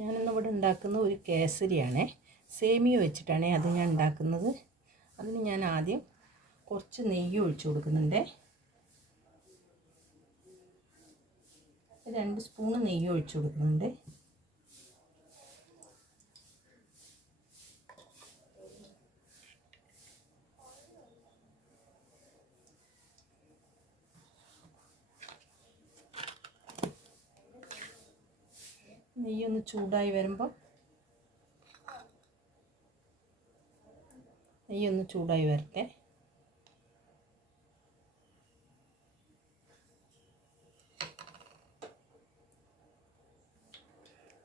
ഞാനിന്നിവിടെ ഉണ്ടാക്കുന്ന ഒരു കേസരിയാണേ. സേമിയ വെച്ചിട്ടാണേ അത് ഞാൻ ഉണ്ടാക്കുന്നത്. അതിന് ഞാൻ ആദ്യം കുറച്ച് നെയ്യ് ഒഴിച്ചു കൊടുക്കുന്നുണ്ട്. രണ്ട് സ്പൂണ് നെയ്യ് ഒഴിച്ചു കൊടുക്കുന്നുണ്ട്. നെയ്യൊന്ന് ചൂടായി വരുമ്പോൾ നെയ്യൊന്ന് ചൂടായി വരട്ടെ.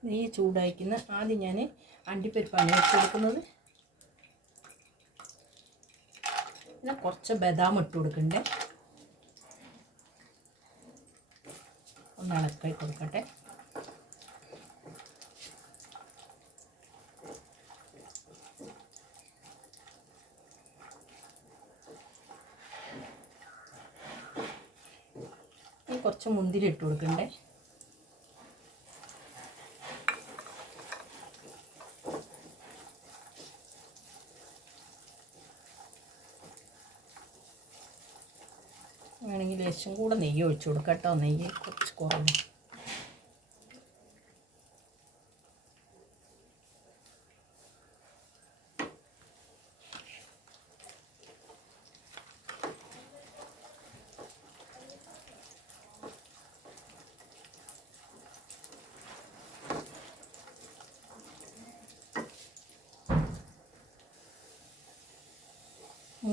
നെയ്യ് ചൂടായിക്കുന്ന ആദ്യം ഞാൻ അണ്ടിപ്പരിപ്പാണ് വെച്ച് കൊടുക്കുന്നത്. പിന്നെ കുറച്ച് ബദാം ഇട്ട് കൊടുക്കണ്ടേ? ഒന്ന് കൊടുക്കട്ടെ. കുറച്ച് മുന്തിരി ഇട്ട് കൊടുക്കണ്ടേ? വേണമെങ്കിൽ ലേശം കൂടെ നെയ്യ് ഒഴിച്ചു കൊടുക്കാം കേട്ടോ. നെയ്യ് കുറച്ച് കുറവ്.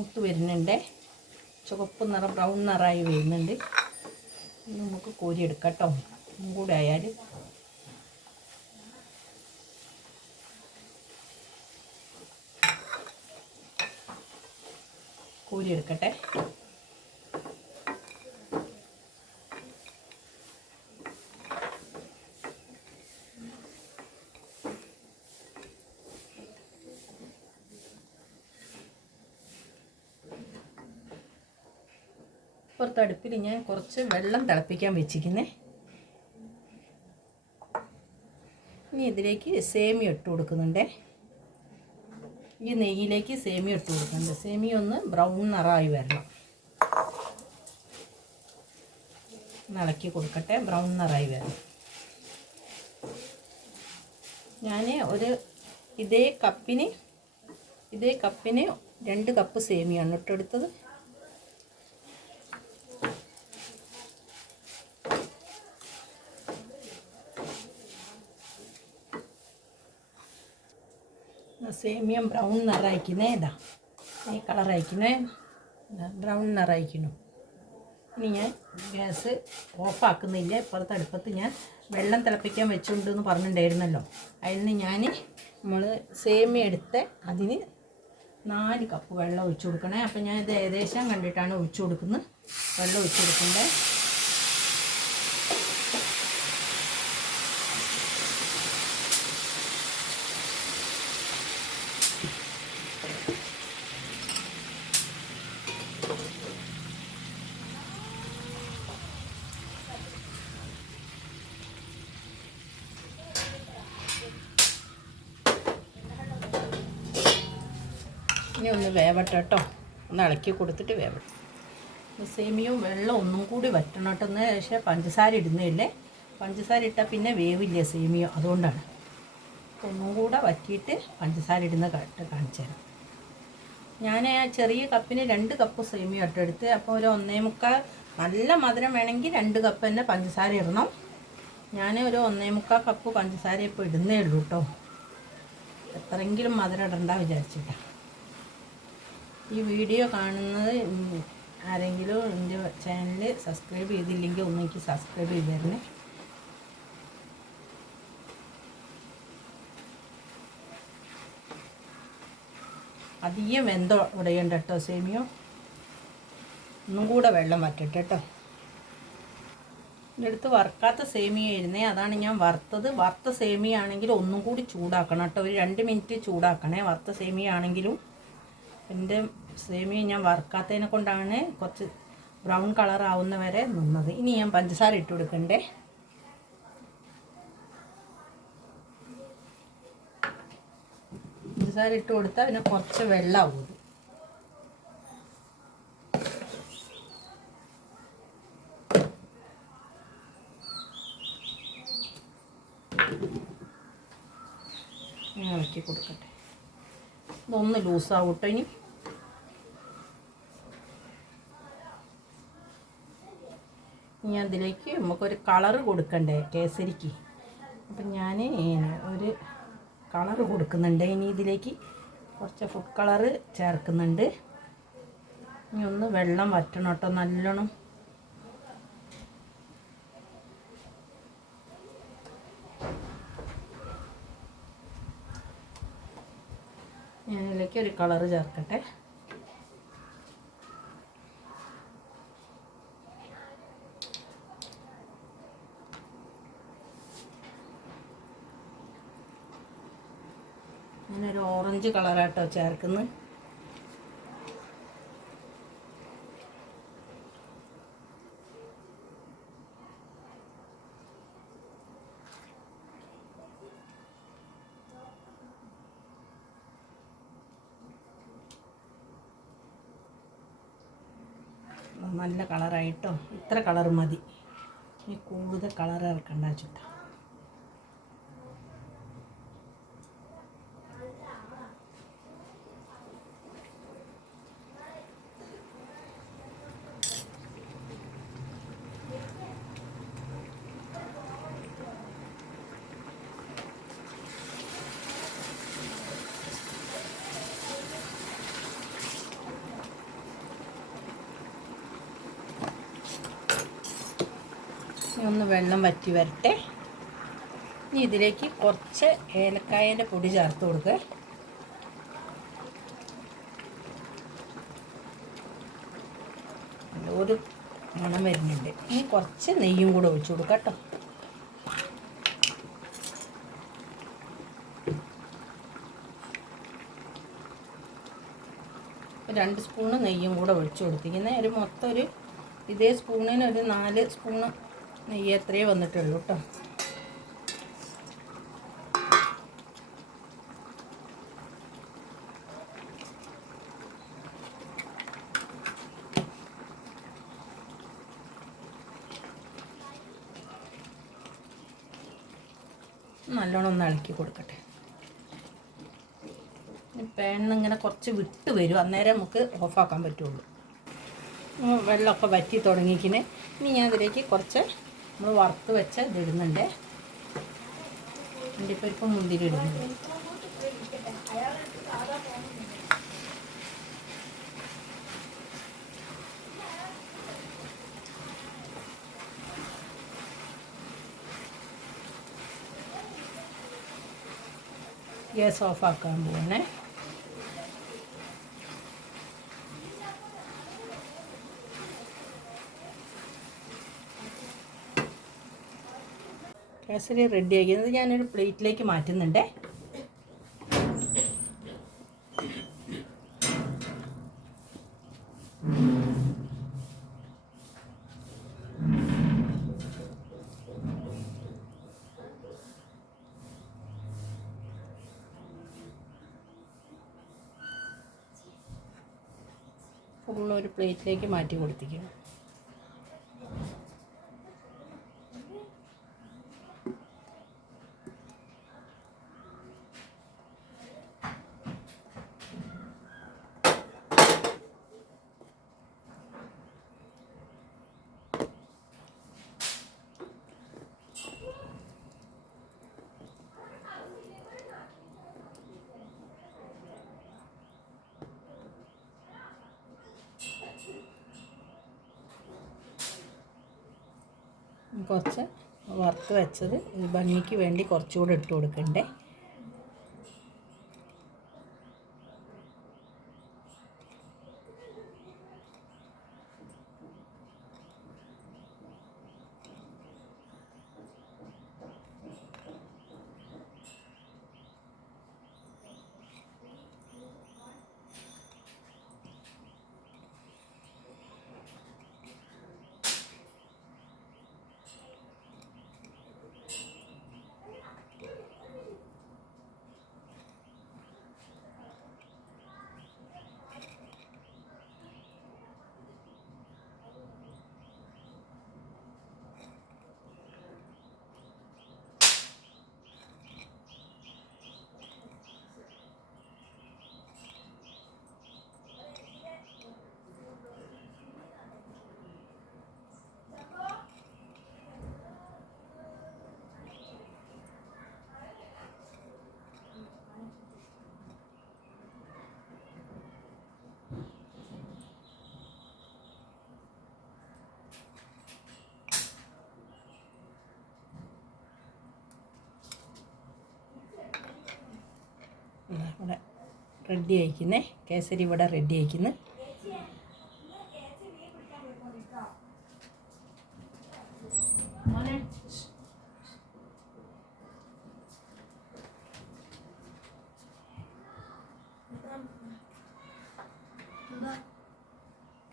മൂത്ത് വരുന്നുണ്ട്. ചുവപ്പ് നിറ ബ്രൗൺ നിറമായി വരുന്നുണ്ട്. നമുക്ക് കോരിയെടുക്കാം കേട്ടോ. കൂടെ ആയാൽ കോരിയെടുക്കട്ടെ. അടുപ്പിൽ ഞാൻ കുറച്ച് വെള്ളം തിളപ്പിക്കാൻ വെച്ചിരിക്കുന്നേ. ഇനി ഇതിലേക്ക് സേമിയ ഇട്ട് കൊടുക്കുന്നുണ്ടേ. ഈ നെയ്യിലേക്ക് സേമി ഇട്ട് കൊടുക്കുന്നുണ്ട്. സേമി ഒന്ന് ബ്രൗൺ നിറമായി വരണം. ഇളക്കി കൊടുക്കട്ടെ ബ്രൗൺ നിറമായി വരണം. ഞാൻ ഒരു ഇതേ കപ്പിന് ഇതേ കപ്പിന് രണ്ട് കപ്പ് സേമിയാണ് ഇട്ടെടുത്തത്. സേമിയം ബ്രൗൺ നിറയ്ക്കുന്നേ ഇതാ ഈ കളർ അയക്കുന്നേ. ബ്രൗൺ നിറയ്ക്കുന്നു. ഇനി ഞാൻ ഗ്യാസ് ഓഫാക്കുന്നില്ല ഇപ്പുറത്തെ അടുപ്പത്ത് ഞാൻ വെള്ളം തിളപ്പിക്കാൻ വെച്ചുകൊണ്ടെന്ന് പറഞ്ഞിട്ടുണ്ടായിരുന്നല്ലോ. അതിന് ഞാൻ നമ്മൾ സേമിയ എടുത്ത് അതിന് നാല് കപ്പ് വെള്ളം ഒഴിച്ചു കൊടുക്കണേ. അപ്പം ഞാൻ ഇത് ഏകദേശം കണ്ടിട്ടാണ് ഒഴിച്ചു കൊടുക്കുന്നത്. വെള്ളം ഒഴിച്ചു കൊടുക്കണ്ടേ? ഒന്ന് വേവട്ടെ കേട്ടോ. ഒന്ന് ഇളക്കി കൊടുത്തിട്ട് വേവട്ടെ. സേമിയവും വെള്ളം ഒന്നും കൂടി വറ്റണം കേട്ടോ. എന്ന് പക്ഷേ പഞ്ചസാര ഇടുന്നില്ലേ പഞ്ചസാര ഇട്ടാൽ പിന്നെ വേവില്ല സേമിയ? അതുകൊണ്ടാണ്. ഒന്നും കൂടെ വറ്റിയിട്ട് പഞ്ചസാര ഇടുന്ന കട്ട് കാണിച്ചു തരാം. ഞാൻ ചെറിയ കപ്പിന് രണ്ട് കപ്പ് സേമിയ ഇട്ടെടുത്ത് അപ്പോൾ ഒരു ഒന്നേ മുക്കാൽ നല്ല മധുരം വേണമെങ്കിൽ രണ്ട് കപ്പ് തന്നെ പഞ്ചസാര ഇടണം. ഞാൻ ഒരു ഒന്നേ മുക്കാൽ കപ്പ് പഞ്ചസാര ഇപ്പോൾ ഇടുന്നേ ഉള്ളൂ കേട്ടോ. എത്രയെങ്കിലും മധുരം ഇടണ്ട വിചാരിച്ചിട്ടാണ് ഈ വീഡിയോ കാണുന്നത് ആരെങ്കിലും എന്റെ ചാനൽ സബ്സ്ക്രൈബ് ചെയ്തില്ലെങ്കിൽ ഒന്ന് എനിക്ക് സബ്സ്ക്രൈബ് ചെയ്ത് തരണേ. അധികം വെന്തോ ഉടയുണ്ട് കേട്ടോ സേമിയോ. ഒന്നും കൂടെ വെള്ളം വറ്റട്ടെ കേട്ടോ ഇതെടുത്ത് വറുക്കാത്ത സേമിയ ആയിരുന്നേ അതാണ് ഞാൻ വറുത്തത്. വറുത്ത സേമിയാണെങ്കിൽ ഒന്നും കൂടി ചൂടാക്കണം കേട്ടോ ഒരു രണ്ട് മിനിറ്റ് ചൂടാക്കണേ. വറുത്ത സേമിയ ആണെങ്കിലും എന്റെ സേമിയ ഞാൻ വറുക്കാത്തതിനെ കൊണ്ടാണ് കുറച്ച് ബ്രൗൺ കളർ ആവുന്ന വരെ നിന്നത്. ഇനി ഞാൻ പഞ്ചസാര ഇട്ട് കൊടുക്കണ്ടേ? പഞ്ചസാര ഇട്ട് കൊടുത്താൽ പിന്നെ കുറച്ച് വെള്ളമാവും. ഇങ്ങനെ ഇളക്കി കൊടുക്കട്ടെ. ഇതൊന്ന് ലൂസാവട്ടെ ഇനി. ഇനി അതിലേക്ക് നമുക്കൊരു കളറ് കൊടുക്കണ്ടേ കേസരിക്ക്. അപ്പം ഞാൻ ഒരു കളറ് കൊടുക്കുന്നുണ്ട്. ഇനി ഇതിലേക്ക് കുറച്ച് ഫുഡ് കളറ് ചേർക്കുന്നുണ്ട്. ഇനി ഒന്ന് വെള്ളം വറ്റണം കേട്ടോ നല്ലോണം. കളറ് ചേർക്കട്ടെ. ഞാനൊരു ഓറഞ്ച് കളറാട്ടോ ചേർക്കുന്നത് നല്ല കളറായിട്ടോ ഇത്ര കളർ മതി. ഇനി കൂടുതൽ കളർ ഇറക്കണ്ട ചുട്ടാ ഇനി ഒന്ന് വെള്ളം വറ്റി വരട്ടെ. ഇനി ഇതിലേക്ക് കുറച്ച് ഏലക്കായന്റെ പൊടി ചേർത്ത് കൊടുക്കുക ഒരു മണം വരുന്നുണ്ട്. ഇനി കുറച്ച് നെയ്യും കൂടെ ഒഴിച്ചു കൊടുക്കാം കേട്ടോ. രണ്ട് സ്പൂണ് നെയ്യും കൂടെ ഒഴിച്ചു കൊടുത്തിരിക്കുന്നത് ഒരു മൊത്തം ഒരു ഇതേ സ്പൂണിന് ഒരു നാല് സ്പൂണ് നെയ്യ് അത്രയേ വന്നിട്ടുള്ളൂ കേട്ടോ നല്ലോണം ഒന്ന് ഇളക്കി കൊടുക്കട്ടെ. പാനിന്ന് ഇങ്ങനെ കുറച്ച് വിട്ട് വരും. അന്നേരം നമുക്ക് ഓഫാക്കാൻ പറ്റുള്ളൂ. വെള്ളമൊക്കെ വറ്റി തുടങ്ങിക്കിന് ഇനി ഞാൻ അതിലേക്ക് കുറച്ച് നമ്മൾ വറുത്ത് വെച്ച ഇതിടുന്നുണ്ട് അണ്ടിപ്പരിപ്പ് മുന്തിരി ഇടുന്നുണ്ട്. ഗ്യാസ് ഓഫാക്കാൻ പോകണേ കേസരി റെഡി ആക്കിയത് ഞാനൊരു പ്ലേറ്റിലേക്ക് മാറ്റുന്നുണ്ടേ. ഫുള്ള് ഒരു പ്ലേറ്റിലേക്ക് മാറ്റി കൊടുത്തിരിക്കണം കുറച്ച് വറുത്ത് വെച്ചത്. ഭംഗിക്ക് വേണ്ടി കുറച്ചുകൂടെ ഇട്ട് കൊടുക്കണ്ടേ? റെഡി ആയിക്കുന്നേ. കേസരി ഇവിടെ റെഡി ആയിക്കുന്നു.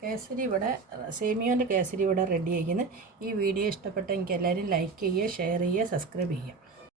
കേസരി ഇവിടെ സേമിയോന്റെ കേസരി ഇവിടെ റെഡി ആയിക്കുന്നു. ഈ വീഡിയോ ഇഷ്ടപ്പെട്ടെങ്കിൽ എല്ലാവരും ലൈക്ക് ചെയ്യുക ഷെയർ ചെയ്യുക സബ്സ്ക്രൈബ് ചെയ്യുക.